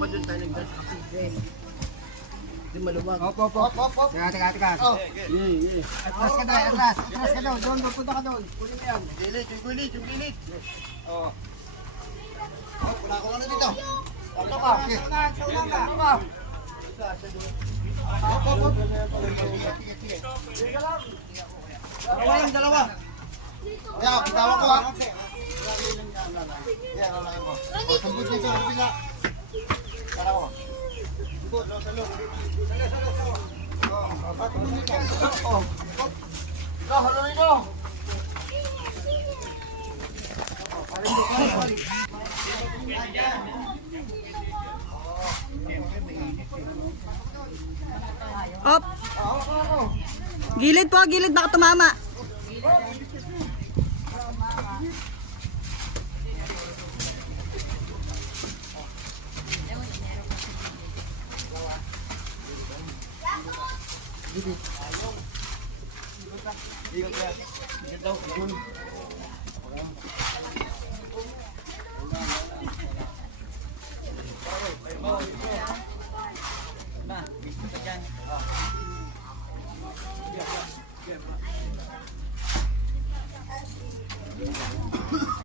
pa doon tayo nag-dance kasi. Hindi maluwag. Op. Teka. Oh. Yeah. Atras ka doon, atras. Atras ka doon. Doon, punta ka doon. Kunin mo yan. Yung gilid. Oo. Wala ko ano dito. Ito ka. Sa ulan ka. Dalawa. Kaya, bitawa ko ha. Yan, lalaki ko. Sambut niya sa kapila. Para ko. Haluin mo. Op. Gilid po, gilid baka tumama.